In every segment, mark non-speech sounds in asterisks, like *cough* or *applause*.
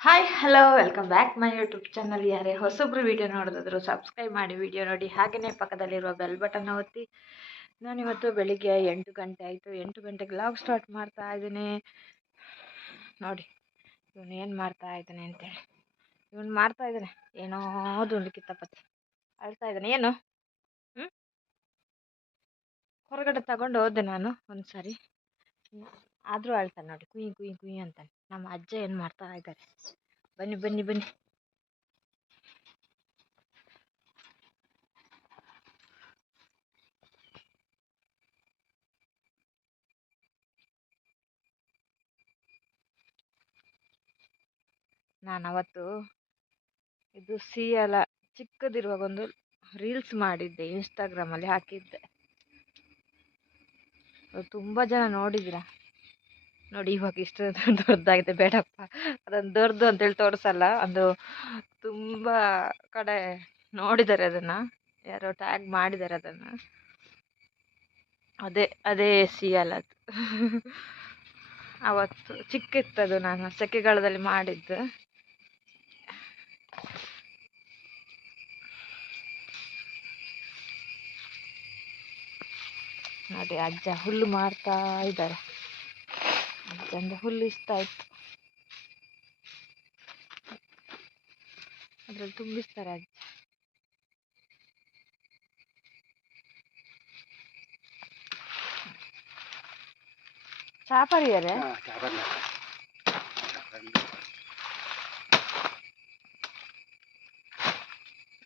Hi hello welcome back my YouTube channel ಯಾರೇ ಹೊಸಬ್ರು video ನೋಡಿದ್ರು ಸಬ್ಸ್ಕ್ರೈಬ್ ಮಾಡಿ ವಿಡಿಯೋ ನೋಡಿ ಹಾಗೆಯೇ ಪಕ್ಕದಲ್ಲಿರುವ ಬೆಲ್ ಬಟನ್ ಒತ್ತಿ ನಾನಿವತ್ತು ಬೆಳಿಗ್ಗೆ ಎಂಟು ಗಂಟೆ ಆಯಿತು ಎಂಟು ಗಂಟೆಗೆ ಲಾಗ್ ಸ್ಟಾರ್ಟ್ ಮಾಡ್ತಾ ಇದ್ದೀನಿ ನೋಡಿ ಇವನು ಏನು ಮಾಡ್ತಾ ಇದ್ದಾನೆ ಅಂತೇಳಿ. ಇವನು ಮಾಡ್ತಾ ಇದ್ದಾನೆ. ಏನೋ ದುಂಡುಕಿತ್ತಪ್ಪತ್ತೆ ಅಳ್ತಾ ಇದ್ದಾನೆ. ಏನು? ಹ್ಞೂ ಹೊರಗಡೆ ತಗೊಂಡು ಹೋದೆ ನಾನು ಒಂದು ಸಾರಿ ಆದರೂ ಅಳ್ತಾನೆ ನೋಡಿ. ಕುಯ್ ಕುಯ್ ಕುಯ್ ಅಂತಾನೆ. ನಮ್ಮ ಅಜ್ಜ ಏನು ಮಾಡ್ತಾ ಇದ್ದಾರೆ? ಬನ್ನಿ ಬನ್ನಿ ಬನ್ನಿ. ನಾನು ಅವತ್ತು ಇದು ಸಿಯಲ ಚಿಕ್ಕದಿರುವಾಗ ಒಂದು ರೀಲ್ಸ್ ಮಾಡಿದ್ದೆ ಇನ್ಸ್ಟಾಗ್ರಾಮಲ್ಲಿ ಹಾಕಿದ್ದೆ. ತುಂಬ ಜನ ನೋಡಿದ್ದೀರ? ನೋಡಿ, ಇವಾಗ ಇಷ್ಟು *laughs* ದೊಡ್ಡದಾಗಿದೆ, ಬೇಡಪ್ಪ. ಅದನ್ನು ದೊಡ್ಡದು ಅಂತೇಳಿ ತೋರಿಸಲ್ಲ ಅದು ತುಂಬ ಕಡೆ ನೋಡಿದ್ದಾರೆ ಅದನ್ನು. ಯಾರೋ ಟ್ಯಾಗ್ ಮಾಡಿದ್ದಾರೆ ಅದನ್ನು. ಅದೇ ಅದೇ ಸಿಯಲ್ ಅದು. *laughs* ಅವತ್ತು ಚಿಕ್ಕಿತ್ತದು ನಾನು, ಸೆಕೆಗಾಲದಲ್ಲಿ ಮಾಡಿದ್ದು. ನೋಡಿ ಅಜ್ಜ ಹುಲ್ಲು ಮಾಡ್ತಾ ಇದ್ದಾರೆ. ಅಜ್ಜಂದ ಹುಲ್ಲು ಇಷ್ಟ ಆಯ್ತು. ಅದ್ರಲ್ಲಿ ತುಂಬಿಸ್ತಾರೆ ಅಜ್ಜ. ಚಾಪರಿಯರೇ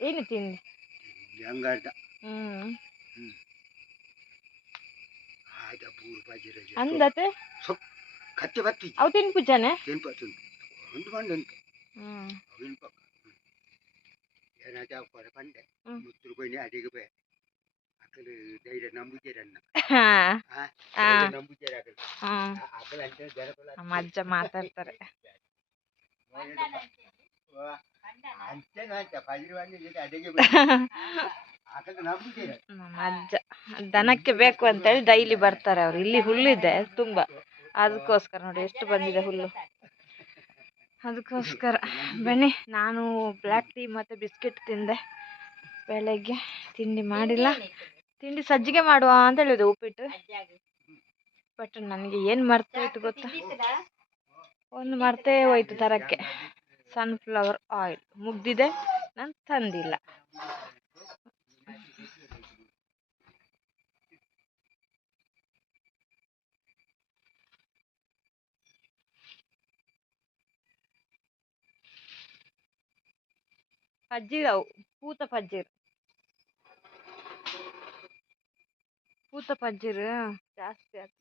ಏನು ತಿಂಡಿ ಹ್ಮ್. ಬಾಜಿರ ಅಂದತೆ ಕತ್ತೆ ಬತ್ತಿ ಅವು ತಿನ್ ಪೂಜಾನೆ ತಿನ್ಪ ತಿನ್ ಒಂದು ಮಂಡ್ ಉಂಟು ಹ್ಮ್ ಅವಿನ ಪಕ್ಕ ಏನಾದ ಕೊರ ಪಂಡೆ ಹ್ಮ್. ಮುತ್ತರು ಕೊಯ್ನಿ ಅಡಿಗೆ ಬೇ ಅಕಲು ಧೈರ್ಯ ನಂಬುಜೇರನ್ನ ಹಾ ಹಾ ಹಾ. ನಂಬುಜೇರ ಅಕಲು ಹ್ಮ್ ಅಕಲ್ ಅಂತ ಜನಪದ ನಮ್ಮ ಅಜ್ಜ ಮಾತಾಡ್ತಾರೆ ಅಂಚೆನ ಅಂತ ಪಜಿರುವಾಣಿ ಜೊತೆ ಅಡಿಗೆ ಬೇ ಅಕಲು ನಂಬುಜೇರ ನಮ್ಮ ಅಜ್ಜ ದನಕ್ಕೆ ಬೇಕು ಅಂತೇಳಿ ಡೈಲಿ ಬರ್ತಾರೆ ಅವ್ರು. ಇಲ್ಲಿ ಹುಲ್ಲಿದೆ ತುಂಬಾ. ಅದಕ್ಕೋಸ್ಕರ ನೋಡಿ ಎಷ್ಟು ಬಂದಿದೆ ಹುಲ್ಲು. ಅದಕ್ಕೋಸ್ಕರ. ಬನ್ನಿ ನಾನು ಬ್ಲ್ಯಾಕ್ ಟೀ ಮತ್ತು ಬಿಸ್ಕೆಟ್ ತಿಂದೆ. ಬೆಳಗ್ಗೆ ತಿಂಡಿ ಮಾಡಿಲ್ಲ. ತಿಂಡಿ ಸಜ್ಜಿಗೆ ಮಾಡುವ ಅಂತ ಹೇಳಿದೆ ಉಪ್ಪಿಟ್ಟು. ಬಟ್ ನನಗೆ ಏನು ಮರ್ತೋಯ್ತು ಗೊತ್ತಾ? ಒಂದು ಮರ್ತೇ ಹೋಯ್ತು ತರಕ್ಕೆ. ಸನ್ಫ್ಲವರ್ ಆಯಿಲ್ ಮುಗ್ದಿದೆ ನಾನು ತಂದಿಲ್ಲ. ಪಜ್ಜೀರ್ ಅವು ಪೂತ ಪಜ್ಜೀರ್ ಪೂತ ಪಜ್ಜೀರ್ ಜಾಸ್ತಿ ಆಯ್ತು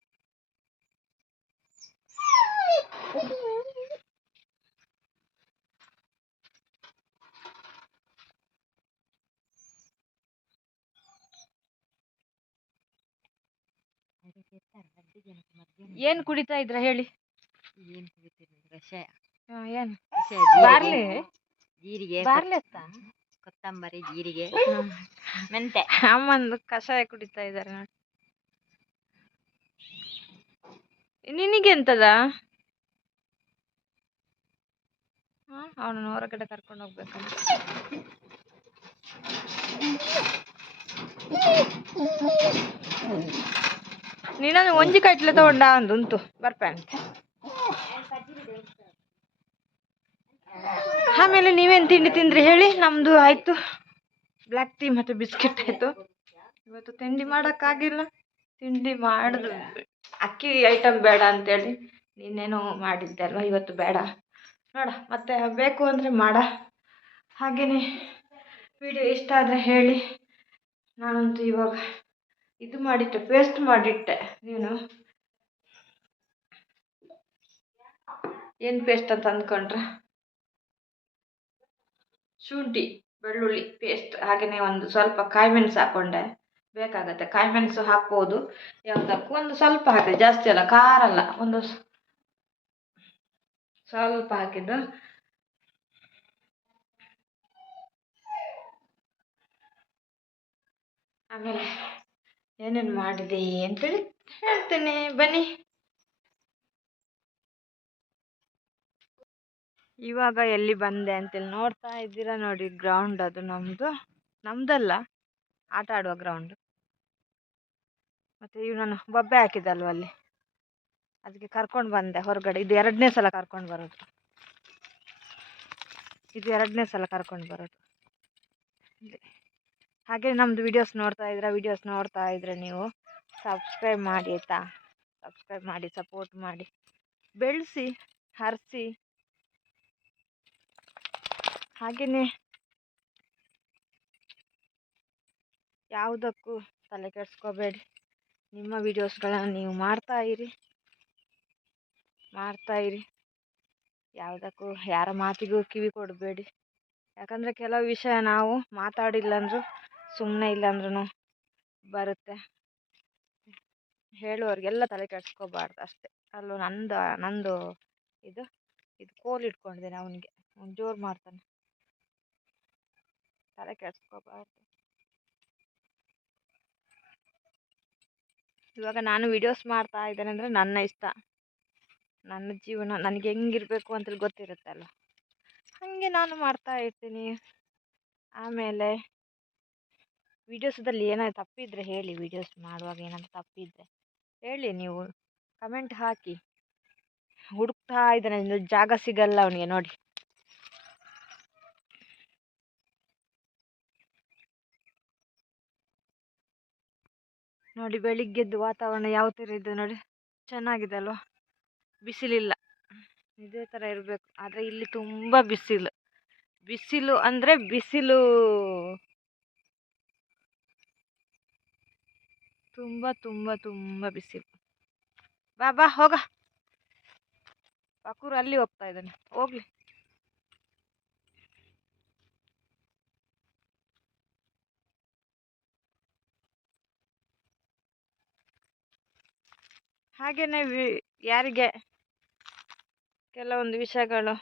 ಏನ್ ಕುಡಿತಾ ಇದ್ರ ಹೇಳಿ? ಏನ್ ಕುಡಿತೀರಿ ಕಷಾಯ ಏನು? ಬಾರ್ಲಿ? ಜೀರಿಗೆ ಕೊತ್ತಂಬರಿ ಜೀರಿಗೆ. ಮೆಂತೆ ಅಮ್ಮಂದು ಕಷಾಯ ಕುಡಿತಾ ಇದ್ದಾರೆ ನೋಡಿ. ನಿನಗೆಂತದ? ಅವನನ್ನು ಹೊರಗಡೆ ಕರ್ಕೊಂಡು ಹೋಗ್ಬೇಕಂತ. ನೀನೊಂದು ಒಂಜಿ ಕಟ್ಲೆ ತಗೊಂಡ ಅಂದು ಉಂಟು ಬರ್ಪೇಂತೆ ಆಮೇಲೆ ನೀವೇನು ತಿಂಡಿ ತಿಂದ್ರಿ ಹೇಳಿ? ನಮ್ಮದು ಆಯಿತು. ಬ್ಲ್ಯಾಕ್ ಟೀ ಮತ್ತು ಬಿಸ್ಕೆಟ್ ಆಯಿತು. ಇವತ್ತು ತಿಂಡಿ ಮಾಡೋಕ್ಕಾಗಿಲ್ಲ. ತಿಂಡಿ ಮಾಡಿದ್ರು ಅಕ್ಕಿ ಐಟಮ್ ಬೇಡ ಅಂತೇಳಿ ನೀನೇನೋ ಮಾಡಿದ್ದೆ ಅಲ್ವಾ? ಇವತ್ತು ಬೇಡ. ನೋಡ, ಮತ್ತೆ ಬೇಕು ಅಂದರೆ ಮಾಡ. ಹಾಗೆಯೇ ವಿಡಿಯೋ ಇಷ್ಟ ಆದರೆ ಹೇಳಿ. ನಾನಂತೂ ಇವಾಗ ಇದು ಮಾಡಿಟ್ಟೆ ಪೇಸ್ಟ್ ಮಾಡಿಟ್ಟೆ ನೀನು. ಏನು ಪೇಸ್ಟ್ ಅಂತ ಅಂದ್ಕೊಂಡ್ರೆ? ಶುಂಠಿ, ಬೆಳ್ಳುಳ್ಳಿ ಪೇಸ್ಟ್ ಹಾಗೆಯೇ ಒಂದು ಸ್ವಲ್ಪ ಕಾಯಿಮೆಣಸು ಹಾಕ್ಕೊಂಡೆ ಬೇಕಾಗುತ್ತೆ ಕಾಯಿಮೆಣಸು ಹಾಕ್ಬೋದು. ಯಾವುದಕ್ಕೂ ಒಂದು ಸ್ವಲ್ಪ ಹಾಕಿದೆ ಜಾಸ್ತಿ ಅಲ್ಲ, ಖಾರ ಅಲ್ಲ, ಒಂದು ಸ್ವಲ್ಪ ಹಾಕಿದ್ದು. ಆಮೇಲೆ ಏನೇನು ಮಾಡಿದೆ ಅಂತೇಳಿ ಹೇಳ್ತೇನೆ. ಬನ್ನಿ. ಇವಾಗ ಎಲ್ಲಿ ಬಂದೆ ಅಂತೇಳಿ ನೋಡ್ತಾ ಇದ್ದೀರಾ ನೋಡಿ ಗ್ರೌಂಡ್ ಅದು ನಮ್ಮದು ನಮ್ಮದಲ್ಲ ಆಟ ಆಡುವ ಗ್ರೌಂಡ್ ಮತ್ತು ಇವ್ ಬೊಬ್ಬೆ ಹಾಕಿದ್ದಲ್ವ ಅಲ್ಲಿ? ಅದಕ್ಕೆ ಕರ್ಕೊಂಡು ಬಂದೆ ಹೊರಗಡೆ. ಇದು ಎರಡನೇ ಸಲ ಕರ್ಕೊಂಡು ಬರೋದು. ಇದು ಎರಡನೇ ಸಲ ಕರ್ಕೊಂಡು ಬರೋದು. ಹಾಗೆ ನಮ್ಮದು ವಿಡಿಯೋಸ್ ನೋಡ್ತಾ ಇದ್ರೆ ವಿಡಿಯೋಸ್ ನೋಡ್ತಾ ಇದ್ರೆ ನೀವು ಸಬ್ಸ್ಕ್ರೈಬ್ ಮಾಡಿ ಆಯಿತಾ? ಸಬ್ಸ್ಕ್ರೈಬ್ ಮಾಡಿ ಸಪೋರ್ಟ್ ಮಾಡಿ. ಬೆಳೆಸಿ, ಹರಿಸಿ. ಹಾಗೆಯೇ ಯಾವುದಕ್ಕೂ ತಲೆ ಕೆಡಿಸ್ಕೋಬೇಡಿ. ನಿಮ್ಮ ವಿಡಿಯೋಸ್ಗಳನ್ನು ನೀವು ಮಾಡ್ತಾ ಇರಿ. ಮಾಡ್ತಾ ಇರಿ. ಯಾವುದಕ್ಕೂ ಯಾರ ಮಾತಿಗೂ ಕಿವಿ ಕೊಡಬೇಡಿ. ಯಾಕಂದರೆ ಕೆಲವು ವಿಷಯ ನಾವು ಮಾತಾಡಿಲ್ಲ ಅಂದರೂ ಸುಮ್ಮನೆ ಇಲ್ಲ ಅಂದ್ರೂ ಬರುತ್ತೆ. ಹೇಳುವವ್ರಿಗೆಲ್ಲ ತಲೆ ಕೆಡಿಸ್ಕೋಬಾರ್ದು ಅಷ್ಟೇ. ಅಲ್ಲೂ ನಂದು ನಂದು ಇದು ಇದು ಕೋಲ್ ಇಟ್ಕೊಂಡಿದ್ದೇನೆ ಅವನಿಗೆ. ಅವ್ನು ಜೋರು ಮಾಡ್ತಾನೆ. ತಲೆ ಕೆಡಿಸ್ಕೋಬಾರ್ದು ಇವಾಗ ನಾನು ವಿಡಿಯೋಸ್ ಮಾಡ್ತಾ ಇದ್ದೇನೆ ಅಂದರೆ ನನ್ನ ಇಷ್ಟ. ನನ್ನ ಜೀವನ, ನನಗೆ ಹೆಂಗಿರಬೇಕು ಅಂತೇಳಿ ಗೊತ್ತಿರುತ್ತಲ್ಲ ಹಾಗೆ ನಾನು ಮಾಡ್ತಾ ಇರ್ತೀನಿ. ಆಮೇಲೆ ವಿಡಿಯೋಸದಲ್ಲಿ ಏನಾದ್ರು ತಪ್ಪಿದ್ರೆ ಹೇಳಿ ವಿಡಿಯೋಸ್ ಮಾಡುವಾಗ ಏನಾದರೂ ತಪ್ಪಿದ್ರೆ ಹೇಳಿ ನೀವು ಕಮೆಂಟ್ ಹಾಕಿ. ಹುಡುಕ್ತಾ ಇದ್ದಾನೆ ಜಾಗ ಸಿಗಲ್ಲ ಅವನಿಗೆ ನೋಡಿ. ನೋಡಿ ಬೆಳಿಗ್ಗೆದ್ದು ವಾತಾವರಣ ಯಾವ ಥರ ಇದೆ ನೋಡಿ. ಚೆನ್ನಾಗಿದೆ ಅಲ್ವಾ ಬಿಸಿಲಿಲ್ಲ. ಇದೇ ಥರ ಇರಬೇಕು. ಆದರೆ ಇಲ್ಲಿ ತುಂಬ ಬಿಸಿಲು. ಬಿಸಿಲು ಅಂದರೆ ಬಿಸಿಲು ತುಂಬ ತುಂಬ ತುಂಬ ಬಿಸಿಲು. ಬಾ ಬಾ, ಹೋಗ. ಪಕ್ಕೂರು ಅಲ್ಲಿ ಹೋಗ್ತಾ ಇದ್ದಾನೆ. ಹೋಗ್ಲಿ. ಹಾಗೆಯೇ ವಿ, ಯಾರಿಗೆ ಕೆಲವೊಂದು ವಿಷಯಗಳು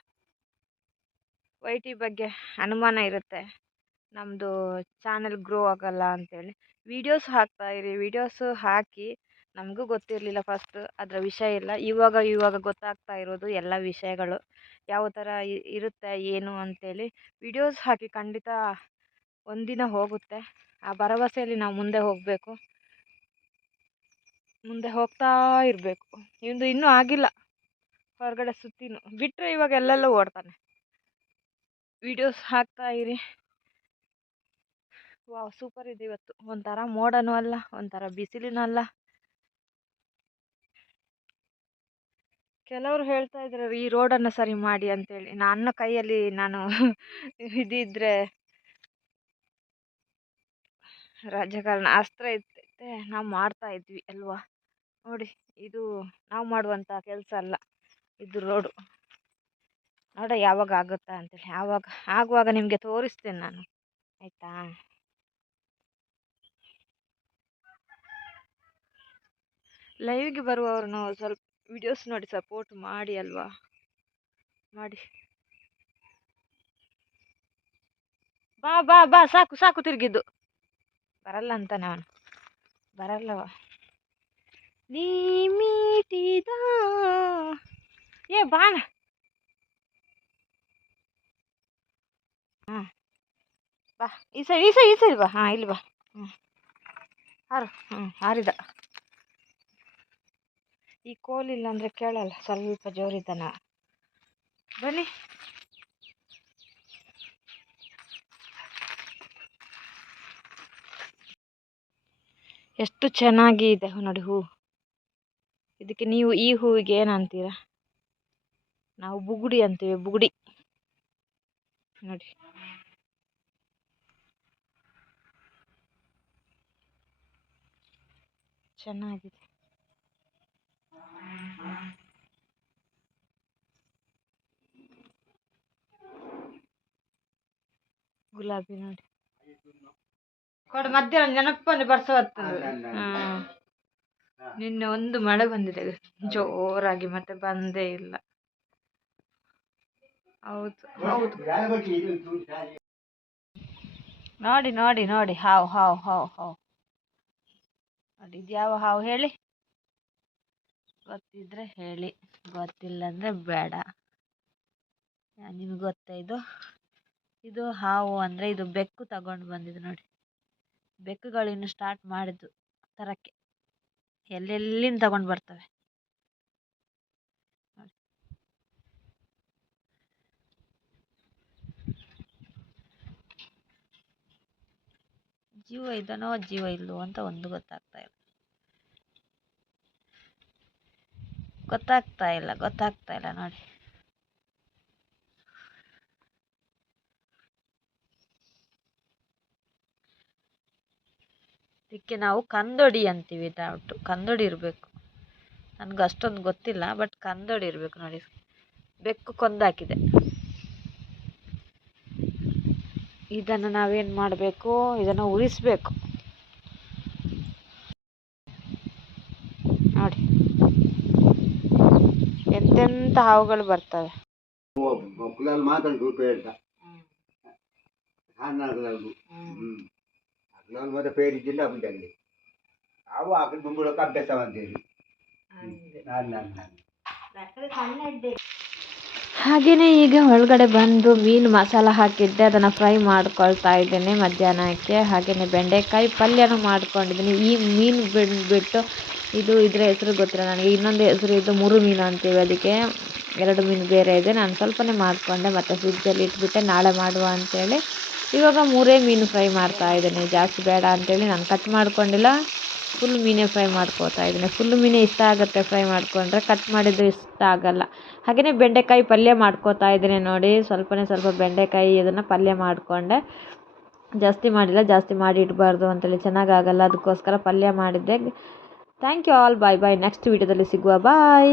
ವೈ ಟಿ ಬಗ್ಗೆ ಅನುಮಾನ ಇರುತ್ತೆ. ನಮ್ಮದು ಚಾನಲ್ ಗ್ರೋ ಆಗಲ್ಲ ವೀಡಿಯೋಸ್ ಹಾಕ್ತಾ ಇರಿ, ವೀಡಿಯೋಸು ಹಾಕಿ ನಮಗೂ ಗೊತ್ತಿರಲಿಲ್ಲ ಫಸ್ಟ್ ಅದರ ವಿಷಯ ಇಲ್ಲ ಇವಾಗ ಇವಾಗ ಗೊತ್ತಾಗ್ತಾ ಇರೋದು ಎಲ್ಲ ವಿಷಯಗಳು. ಯಾವ ಥರ ಇರುತ್ತೆ, ಏನು ಅಂತೇಳಿ ವೀಡಿಯೋಸ್ ಹಾಕಿ ಖಂಡಿತ ಒಂದಿನ ಹೋಗುತ್ತೆ. ಆ ಭರವಸೆಯಲ್ಲಿ ನಾವು ಮುಂದೆ ಹೋಗಬೇಕು. ಮುಂದೆ ಹೋಗ್ತಾ ಇರಬೇಕು. ಇವಂದು ಇನ್ನೂ ಆಗಿಲ್ಲ. ಹೊರಗಡೆ ಸುತ್ತಿನೂ. ಬಿಟ್ಟರೆ ಇವಾಗ ಎಲ್ಲೆಲ್ಲೋ ಓಡ್ತಾನೆ. ವಿಡಿಯೋಸ್ ಹಾಕ್ತಾ ಇರಿ. ವಾವ್, ಸೂಪರ್ ಇದೆ ಇವತ್ತು. ಒಂಥರ ಮೋಡನೂ ಅಲ್ಲ, ಒಂಥರ ಬಿಸಿಲಿನೂ ಅಲ್ಲ. ಕೆಲವರು ಹೇಳ್ತಾ ಇದ್ರು ಈ ರೋಡನ್ನು ಸರಿ ಮಾಡಿ ಅಂತೇಳಿ. ನನ್ನ ಕೈಯಲ್ಲಿ ನಾನು *laughs* ಇದಿದ್ರೆ ರಾಜಕಾರಣ ಅಸ್ತ್ರ ಇರ್ತೈತೆ ನಾವು ಮಾಡ್ತಾ ಇದ್ವಿ ಅಲ್ವಾ? ನೋಡಿ, ಇದು ನಾವು ಮಾಡುವಂಥ ಕೆಲಸ ಅಲ್ಲ, ಇದು ರೋಡು ನೋಡ ಯಾವಾಗ ಆಗುತ್ತಾ ಅಂತೇಳಿ ಯಾವಾಗ ಆಗುವಾಗ ನಿಮಗೆ ತೋರಿಸ್ತೇನೆ ನಾನು, ಆಯಿತಾ? ಲೈವ್ಗೆ ಬರುವವ್ರನ್ನು ಸ್ವಲ್ಪ ವಿಡಿಯೋಸ್ ನೋಡಿ ಸಪೋರ್ಟ್ ಮಾಡಿ ಅಲ್ವಾ? ಮಾಡಿ. ಬಾ ಬಾ ಬಾ, ಸಾಕು ಸಾಕು ತಿರುಗಿದ್ದು. ಬರಲ್ಲ ಅಂತಾನೆ ಅವನು. ಬರಲ್ಲವ ನೀ ಮೀಟಿದ? ಏ, ಬಾಣ. ಹಾಂ ಬಾ, ಈ ಸೈಡ್, ಈ ಬಾ. ಹಾಂ, ಇಲ್ಲಿ ಬಾ. ಹ್ಞೂ ಹಾರು. ಹ್ಞೂ ಹಾರಿದ. ಈ ಕೋಲಿಲ್ಲ ಅಂದರೆ ಕೇಳಲ್ಲ. ಸ್ವಲ್ಪ ಜೋರಿದ್ದಾನ. ಬನ್ನಿ. ಎಷ್ಟು ಚೆನ್ನಾಗಿ ಇದೆ ನೋಡಿ ಹೂ. ಇದಕ್ಕೆ ನೀವು ಈ ಹೂವಿಗೆ ಏನಂತೀರ? ನಾವು ಬುಗುಡಿ ಅಂತೀವಿ, ಬುಗುಡಿ. ನೋಡಿ. ಚೆನ್ನಾಗಿದೆ. ಗುಲಾಬಿ ನೋಡಿ. ಕೊಡು ಮಧ್ಯಾಹ್ನ ನೆನಪನ್ನು ಬರ್ಸವತ್ತು ನಿನ್ನೆ ಒಂದು ಮಳೆ ಬಂದಿದೆ. ಜೋರಾಗಿ ಮತ್ತೆ ಬಂದೇ ಇಲ್ಲ. ಹೌದು ಹೌದು. ನೋಡಿ ನೋಡಿ ನೋಡಿ. ಹಾವು ಹಾವು ಹಾವು ಹಾವು. ನೋಡಿ ಯಾವ ಹಾವು ಹೇಳಿ? ಗೊತ್ತಿದ್ರೆ ಹೇಳಿ. ಗೊತ್ತಿಲ್ಲ ಅಂದರೆ ಬೇಡ. ನಿಮ್ಗೆ ಗೊತ್ತಾ ಇದು? ಇದು ಹಾವು ಅಂದರೆ ಇದು ಬೆಕ್ಕು ತಗೊಂಡು ಬಂದಿದೆ ನೋಡಿ. ಬೆಕ್ಕುಗಳು ಇನ್ನು ಸ್ಟಾರ್ಟ್ ಮಾಡಿದ್ದು ತರಕ್ಕೆ. ಎಲ್ಲೆಲ್ಲಿಂದ ತಗೊಂಡು ಬರ್ತವೆ. ಜೀವ ಇದನೋ ಜೀವ ಇಲ್ಲೋ ಅಂತ ಒಂದು ಗೊತ್ತಾಗ್ತಾ ಇಲ್ಲ. ಗೊತ್ತಾಗ್ತಾ ಇಲ್ಲ ಗೊತ್ತಾಗ್ತಾ ಇಲ್ಲ ನೋಡಿ. ಇದಕ್ಕೆ ನಾವು ಕಂದೊಡಿ ಅಂತೀವಿ ಡೌಟು ಕಂದೊಡಿ ಇರಬೇಕು. ನನಗೆ ಅಷ್ಟೊಂದು ಗೊತ್ತಿಲ್ಲ ಬಟ್ ಕಂದೊಡಿ ಇರಬೇಕು ನೋಡಿ. ಬೆಕ್ಕು ಕೊಂದಾಕಿದೆ. ಇದನ್ನು ನಾವೇನು ಮಾಡಬೇಕು? ಇದನ್ನು ಉಳಿಸ್ಬೇಕು ನೋಡಿ. ಎಂತೆಂತ ಹಾವುಗಳು ಬರ್ತವೆ. ಮಕ್ಕಳಲ್ಲಿ ಅಗ್ಲಲ್ಲಿ ಮತ್ತೆ ಪೇರಿದ್ದಿಲ್ಲ ಮುಂಜಾನೆ. ಅವು ಆಕಳು ತುಂಬಳಕ್ಕೆ ಅಭ್ಯಾಸ ಮಾಡ್ತೀನಿ ನಾನು ನಾನು ನಾನು. ಹಾಗೆಯೇ ಈಗ ಒಳಗಡೆ ಬಂದು ಮೀನು ಮಸಾಲ ಹಾಕಿದ್ದೆ ಅದನ್ನು ಫ್ರೈ ಮಾಡ್ಕೊಳ್ತಾ ಇದ್ದೇನೆ ಮಧ್ಯಾಹ್ನಕ್ಕೆ. ಹಾಗೆಯೇ ಬೆಂಡೆಕಾಯಿ ಪಲ್ಯನೂ ಮಾಡ್ಕೊಂಡಿದ್ದೀನಿ. ಈ ಮೀನು ಬಿಟ್ಟು ಇದು ಇದರ ಹೆಸರು ಗೊತ್ತಿಲ್ಲ ನನಗೆ. ಇನ್ನೊಂದು ಹೆಸರು ಇದು ಮೂರು ಮೀನು ಅಂತೀವಿ ಅದಕ್ಕೆ. ಎರಡು ಮೀನು ಬೇರೆ ಇದೆ. ನಾನು ಸ್ವಲ್ಪನೇ ಮಾಡಿಕೊಂಡೆ. ಮತ್ತು ಫ್ರಿಜ್ಜಲ್ಲಿ ಇಟ್ಬಿಟ್ಟೆ ನಾಳೆ ಮಾಡುವ ಅಂತೇಳಿ. ಇವಾಗ ಮೂರೇ ಮೀನು ಫ್ರೈ ಮಾಡ್ತಾ ಇದ್ದೀನಿ. ಜಾಸ್ತಿ ಬೇಡ ಅಂತೇಳಿ ನಾನು ಕಟ್ ಮಾಡ್ಕೊಂಡಿಲ್ಲ. ಫುಲ್ ಮೀನೇ ಫ್ರೈ ಮಾಡ್ಕೋತಾ ಇದ್ದೀನಿ. ಫುಲ್ ಮೀನೇ ಇಷ್ಟ ಆಗುತ್ತೆ ಫ್ರೈ ಮಾಡಿಕೊಂಡ್ರೆ ಕಟ್ ಮಾಡಿದ್ದು ಇಷ್ಟ ಆಗಲ್ಲ. ಹಾಗೆಯೇ ಬೆಂಡೆಕಾಯಿ ಪಲ್ಯ ಮಾಡ್ಕೋತಾ ಇದ್ದೀನಿ ನೋಡಿ. ಸ್ವಲ್ಪನೇ ಸ್ವಲ್ಪ ಬೆಂಡೆಕಾಯಿ ಇದನ್ನು ಪಲ್ಯ ಮಾಡಿಕೊಂಡೆ. ಜಾಸ್ತಿ ಮಾಡಿಲ್ಲ, ಜಾಸ್ತಿ ಮಾಡಿ ಇಡಬಾರ್ದು ಅಂತೇಳಿ ಚೆನ್ನಾಗಾಗಲ್ಲ ಅದಕ್ಕೋಸ್ಕರ ಪಲ್ಯ ಮಾಡಿದ್ದೆ. Thank you all bye bye next ವೀಡಿಯೋದಲ್ಲಿ ಸಿಗುವ. ಬಾಯ್